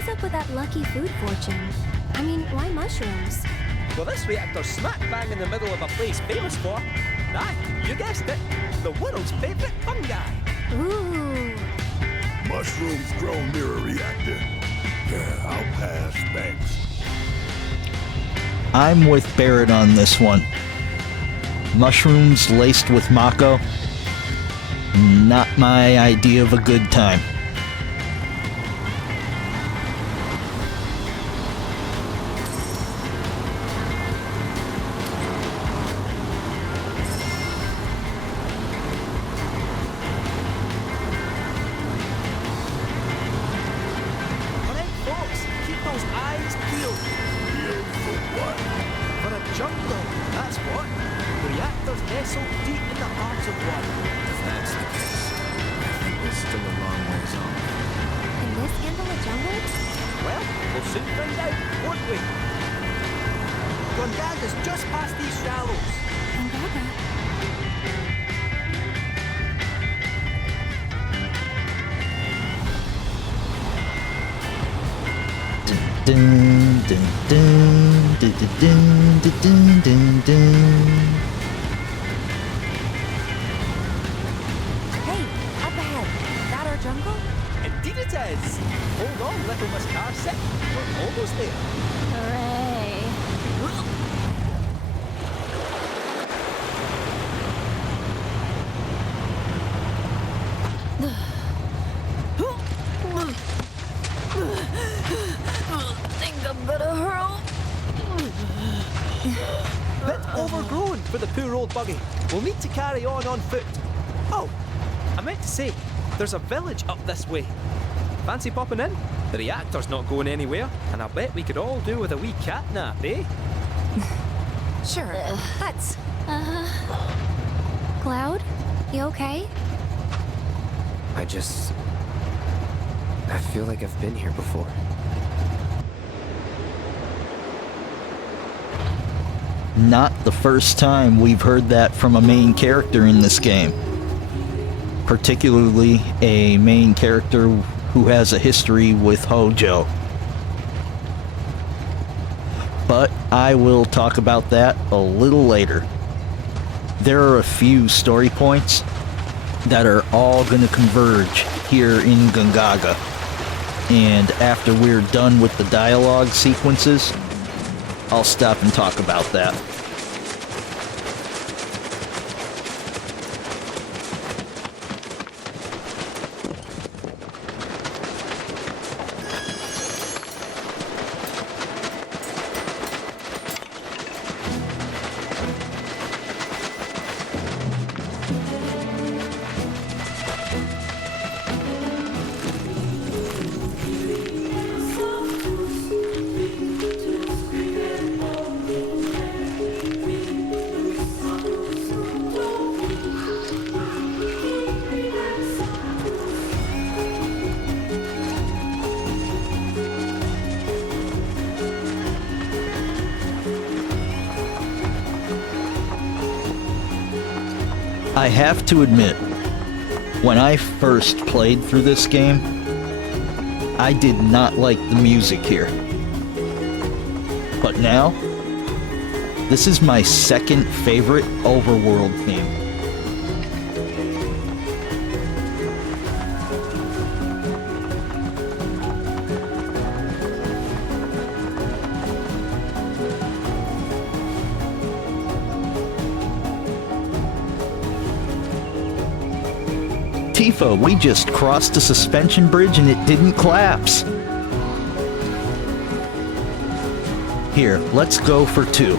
was up with that lucky food fortune? I mean, why mushrooms? Well, this reactor's smack bang in the middle of a place famous for, you guessed it, the world's favourite fungi. Ooh. Mushrooms grow near a reactor. Yeah, I'll pass, thanks. I'm with Barrett on this one. Mushrooms laced with Mako, not my idea of a good time. Gongaga's just past these shallows. Gongaga? Dun, dun, dun, dun, dun, dun, dun, dun, dun. Hey, up ahead. That our jungle? Indeed it is. Hold on, little Miss Carset. We're almost there. Hooray. Think I'm gonna hurl. Bit overgrown for the poor old buggy. We'll need to carry on foot. Oh, I meant to say, there's a village up this way. Fancy popping in? The reactor's not going anywhere, and I bet we could all do with a wee cat nap, eh? Sure, let's. Cloud, you okay? I feel like I've been here before. Not the first time we've heard that from a main character in this game. Particularly a main character who has a history with Hojo. But I will talk about that a little later. There are a few story points that are all going to converge here in Gongaga. And after we're done with the dialogue sequences, I'll stop and talk about that. I have to admit, when I first played through this game, I did not like the music here. But now, this is my second favorite overworld theme. Tifa, we just crossed a suspension bridge and it didn't collapse. Here, let's go for 2.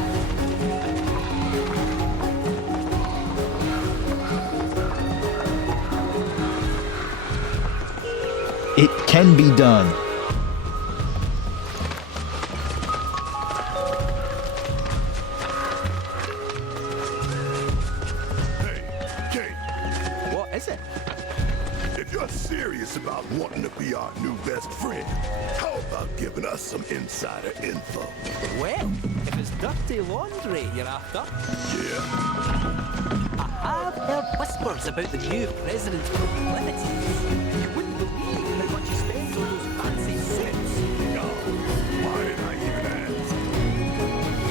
It can be done. About wanting to be our new best friend. How about giving us some insider info? Well, if it's dirty laundry you're after. Yeah. I have heard whispers about the new president's proclivities. You wouldn't believe how much he spends on those fancy suits.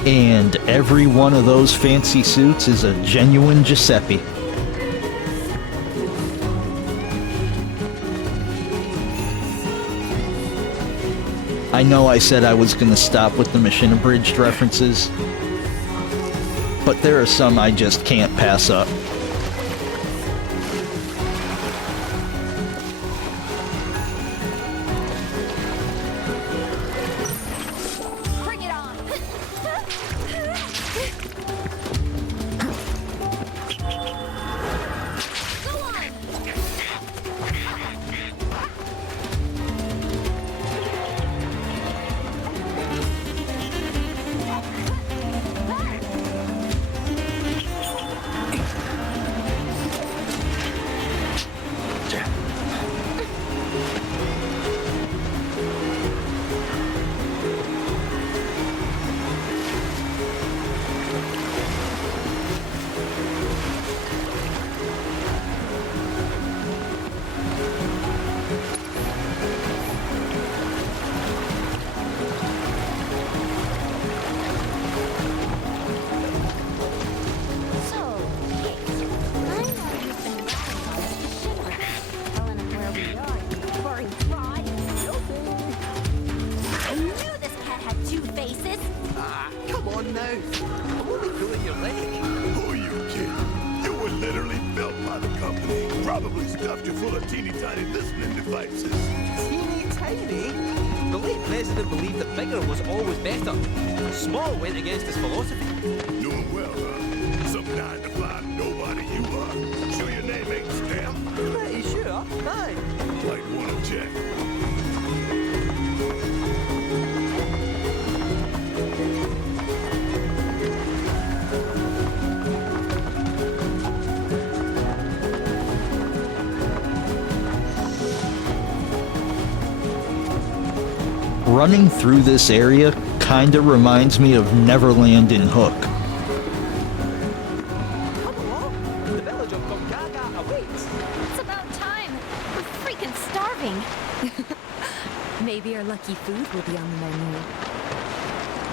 And every one of those fancy suits is a genuine Giuseppe. I know I said I was gonna stop with the Mission Abridged references, but there are some I just can't pass up. Bring it on! Go on! Come on now. I'm only pulling your leg. Who are you, kid? You were literally built by the company. Probably stuffed you full of teeny tiny listening devices. Teeny tiny? The late president believed that bigger was always better. Small went against his philosophy. Doing well, huh? Some 9-to-5 nobody you are. Sure your name ain't Stamp? Pretty sure. Aye. Might wanna check. Running through this area kinda reminds me of Neverland in Hook. Come along. The village of Gongaga awaits. It's about time. We're freaking starving. Maybe our lucky food will be on the menu.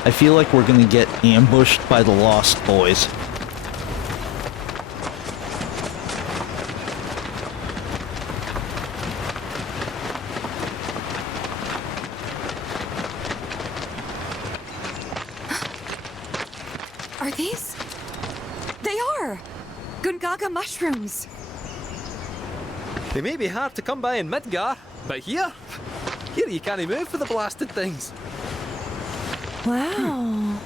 I feel like we're gonna get ambushed by the Lost Boys. Are these? They are! Gongaga mushrooms! They may be hard to come by in Midgar, but here you can't move for the blasted things. Wow.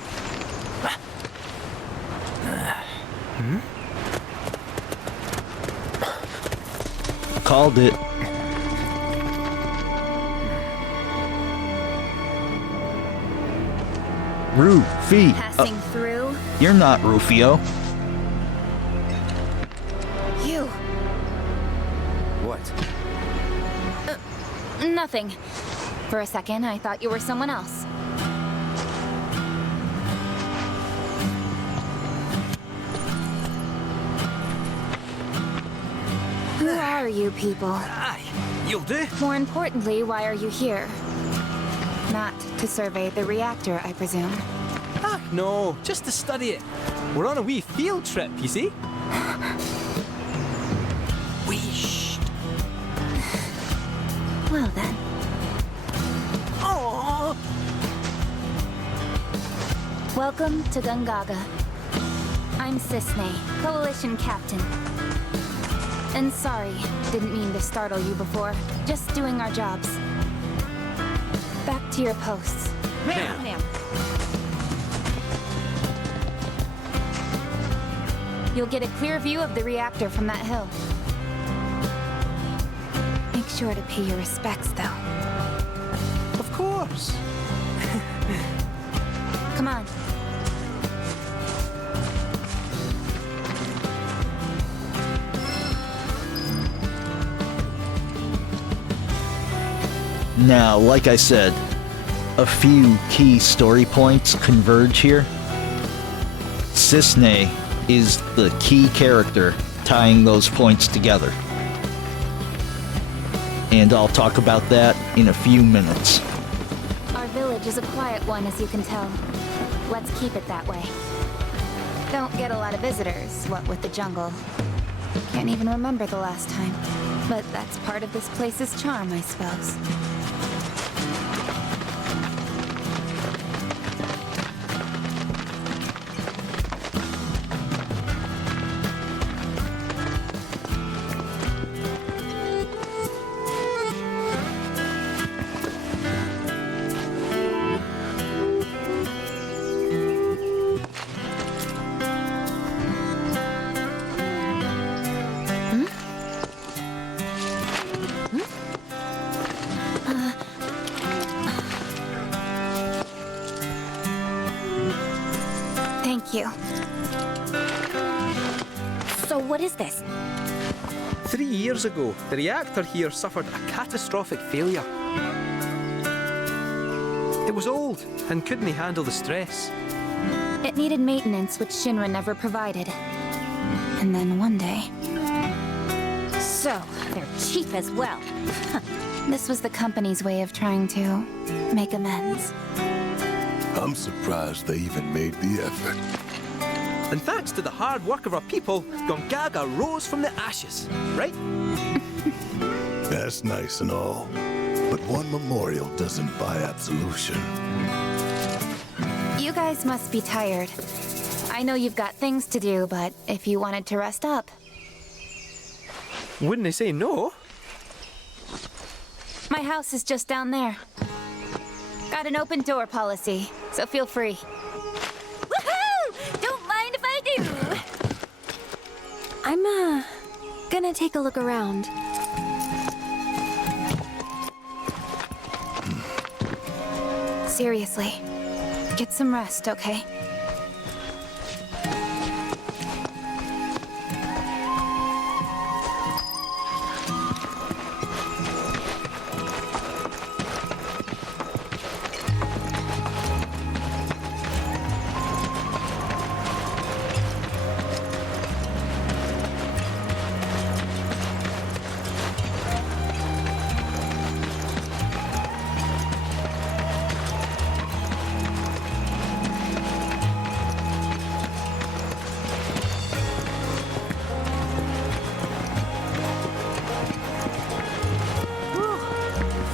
Called it. Rufio. Passing through. You're not Rufio. You. What? Nothing. For a second, I thought you were someone else. Who are you people? Aye, you'll do. More importantly, why are you here? Not to survey the reactor, I presume. Ah, no, just to study it. We're on a wee field trip, you see? Whee. Well then. Aww. Welcome to Gongaga. I'm Cisne, Coalition Captain. And sorry, didn't mean to startle you before. Just doing our jobs. Back to your posts. Ma'am. You'll get a clear view of the reactor from that hill. Make sure to pay your respects, though. Of course. Come on. Now, like I said, a few key story points converge here. Cisne is the key character tying those points together. And I'll talk about that in a few minutes. Our village is a quiet one, as you can tell. Let's keep it that way. Don't get a lot of visitors, what with the jungle. Can't even remember the last time. But that's part of this place's charm, I suppose. Thank you. So what is this? 3 years ago, the reactor here suffered a catastrophic failure. It was old and couldn't handle the stress. It needed maintenance, which Shinra never provided. And then one day... So, they're cheap as well. This was the company's way of trying to make amends. I'm surprised they even made the effort. And thanks to the hard work of our people, Gongaga rose from the ashes, right? That's nice and all, but one memorial doesn't buy absolution. You guys must be tired. I know you've got things to do, but if you wanted to rest up... Wouldn't they say no? My house is just down there. Got an open door policy, so feel free. Woohoo! Don't mind if I do! I'm, gonna take a look around. Seriously, get some rest, okay?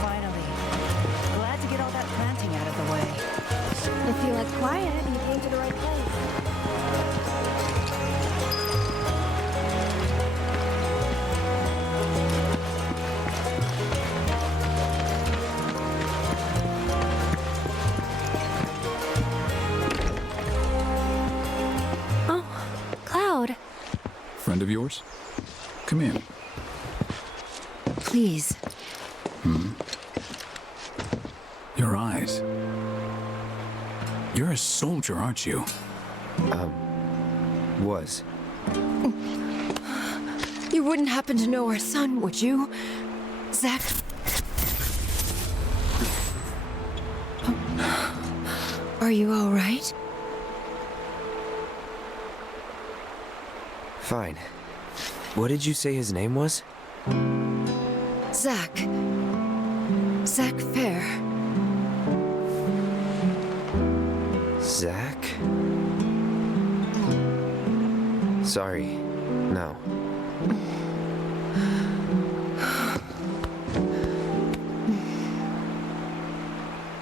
Finally. Glad to get all that planting out of the way. If you like quiet, you came to the right place. Oh, Cloud. Friend of yours? Come in. Please. Your eyes. You're a soldier, aren't you? Was. You wouldn't happen to know our son, would you? Zack? Are you all right? Fine. What did you say his name was? Zack. Zack Fair. Zack? Sorry. No.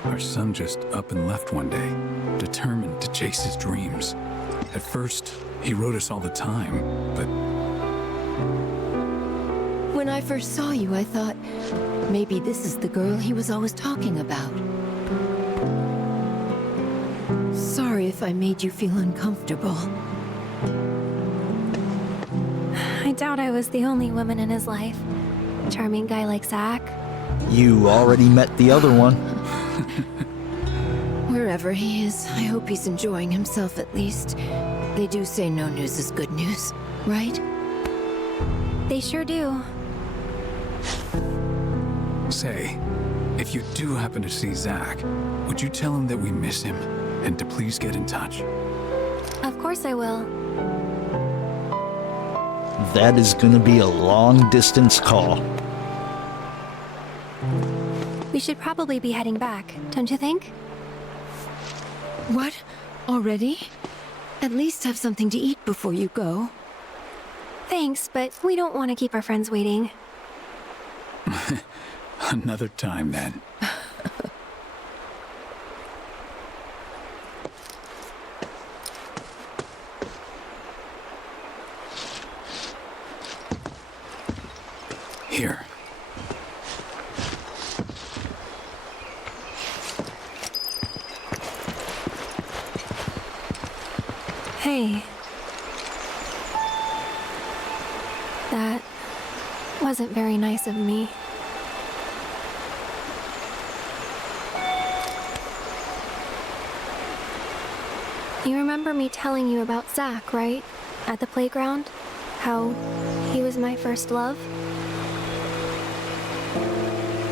Our son just up and left one day, determined to chase his dreams. At first, he wrote us all the time, but When I first saw you, I thought maybe this is the girl he was always talking about. Sorry if I made you feel uncomfortable. I doubt I was the only woman in his life. Charming guy like Zack. You already met the other one. Wherever he is, I hope he's enjoying himself at least. They do say no news is good news, right? They sure do. say, if you do happen to see Zack, would you tell him that we miss him and to please get in touch? Of course I will. That is gonna be a long-distance call. We should probably be heading back, don't you think? What? Already? At least have something to eat before you go. Thanks, but we don't want to keep our friends waiting. Another time, then. Here. Hey. That wasn't very nice of me. You remember me telling you about Zach, right? At the playground? How he was my first love?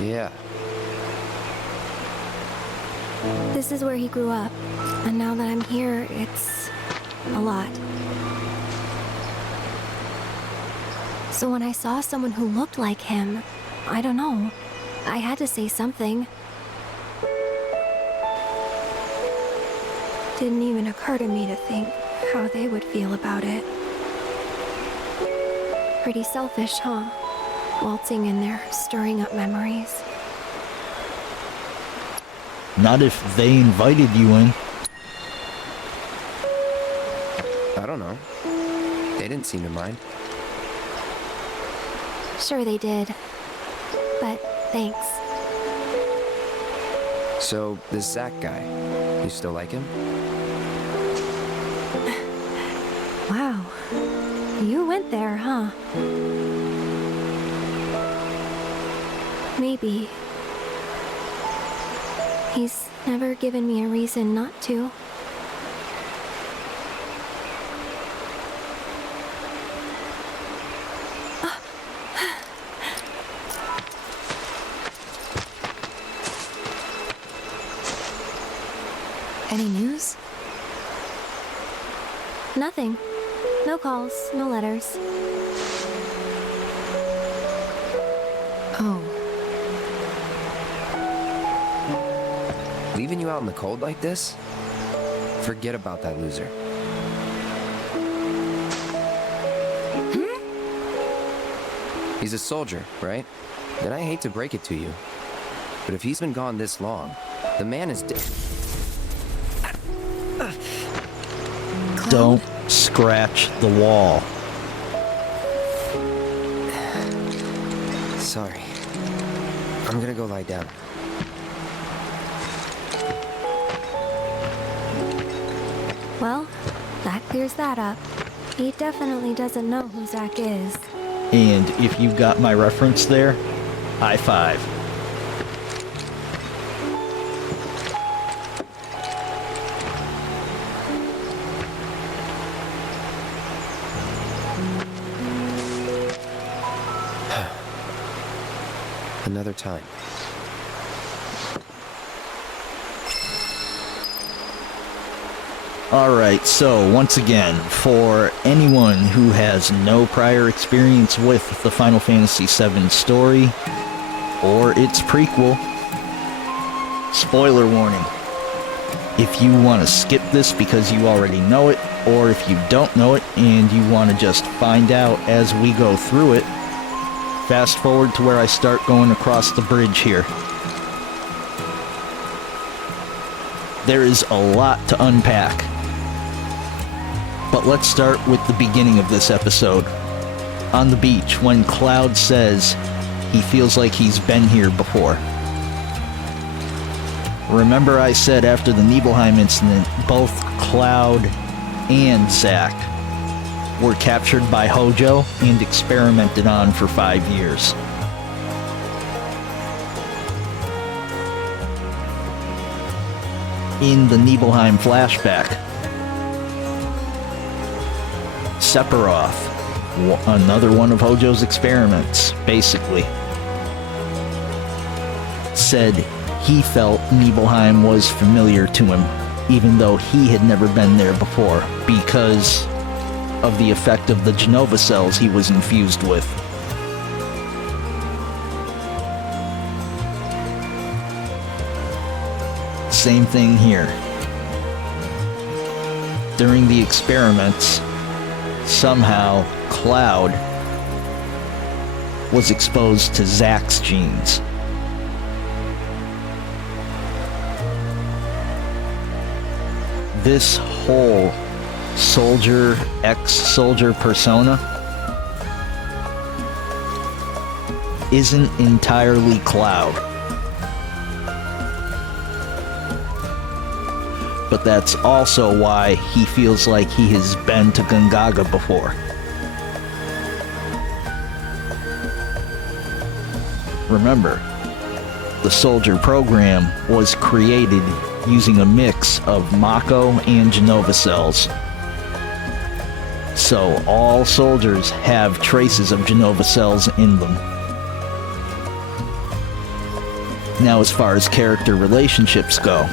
Yeah. This is where he grew up. And now that I'm here, it's a lot. So when I saw someone who looked like him, I don't know, I had to say something. Didn't even occur to me to think how they would feel about it. Pretty selfish, huh? Waltzing in there, stirring up memories. Not if they invited you in. I don't know. They didn't seem to mind. Sure they did. But thanks. So, this Zach guy, you still like him? Wow. You went there, huh? Maybe. He's never given me a reason not to. Any news? Nothing. No calls, no letters. Oh. Leaving you out in the cold like this? Forget about that loser. He's a soldier, right? And I hate to break it to you, but if he's been gone this long, the man is dead. Don't scratch the wall. Sorry. I'm gonna go lie down. Well, that clears that up. He definitely doesn't know who Zach is. And if you got my reference there, high five. Another time. Alright, so once again, for anyone who has no prior experience with the Final Fantasy VII story, or its prequel, spoiler warning. If you want to skip this because you already know it, or if you don't know it and you want to just find out as we go through it, fast forward to where I start going across the bridge here. There is a lot to unpack. But let's start with the beginning of this episode. On the beach, when Cloud says he feels like he's been here before. Remember I said after the Nibelheim incident, both Cloud and Zack were captured by Hojo and experimented on for 5 years. In the Nibelheim flashback, Sephiroth, another one of Hojo's experiments, basically, said he felt Nibelheim was familiar to him, even though he had never been there before, because of the effect of the Genova cells he was infused with. Same thing here. during the experiments, somehow Cloud was exposed to Zack's genes. This whole soldier, ex-soldier persona isn't entirely Cloud. But that's also why he feels like he has been to Gongaga before. Remember, the soldier program was created using a mix of Mako and Genova cells. So all soldiers have traces of Genova cells in them. Now, as far as character relationships go,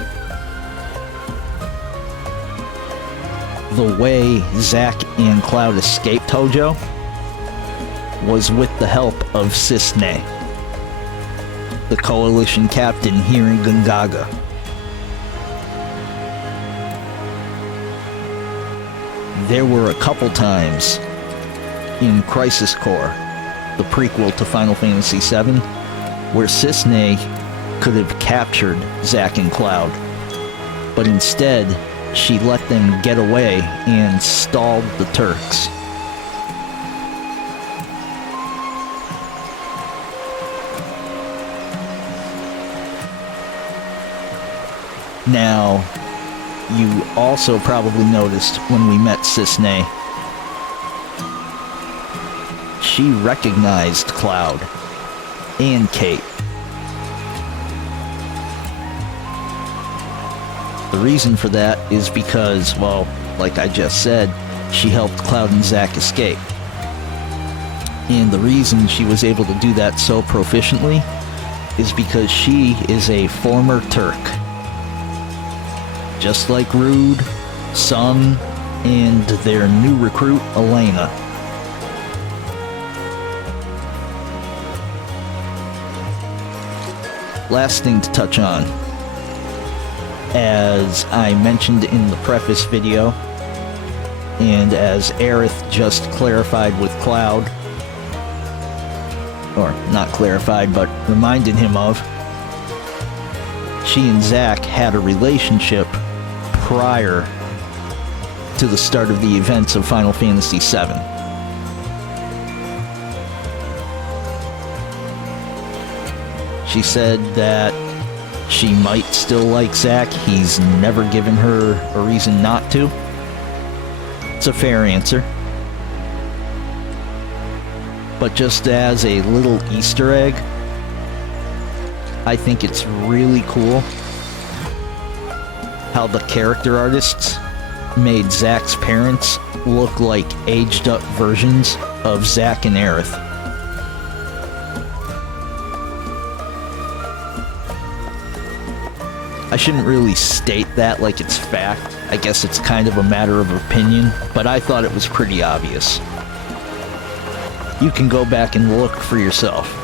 the way Zack and Cloud escaped Hojo was with the help of Cisne, the coalition captain here in Gongaga. There were a couple times in Crisis Core, the prequel to Final Fantasy VII, where Cisne could have captured Zack and Cloud, but instead she let them get away and stalled the Turks. Now, you also probably noticed when we met Cisne, she recognized Cloud and Kate. The reason for that is because, well, like I just said, she helped Cloud and Zack escape. And the reason she was able to do that so proficiently is because she is a former Turk. Just like Rude, Sung, and their new recruit, Elena. Last thing to touch on. As I mentioned in the preface video, and as Aerith just clarified with Cloud, or not clarified, but reminded him of, she and Zack had a relationship prior to the start of the events of Final Fantasy VII. She said that she might still like Zack. He's never given her a reason not to. It's a fair answer. But just as a little Easter egg, I think it's really cool how the character artists made Zack's parents look like aged up versions of Zack and Aerith. I shouldn't really state that like it's fact. I guess it's kind of a matter of opinion, but I thought it was pretty obvious. You can go back and look for yourself.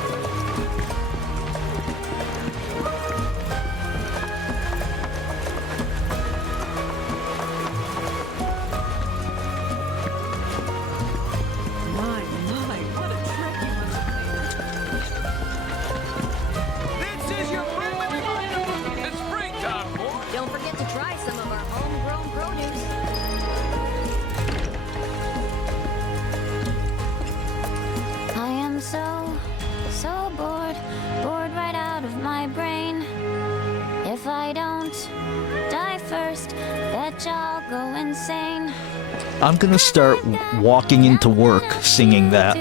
I'm gonna start walking into work singing that.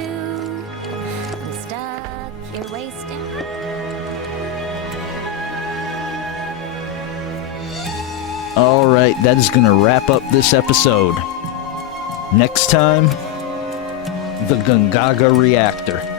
Alright, that is gonna wrap up this episode. Next time, the Gongaga reactor.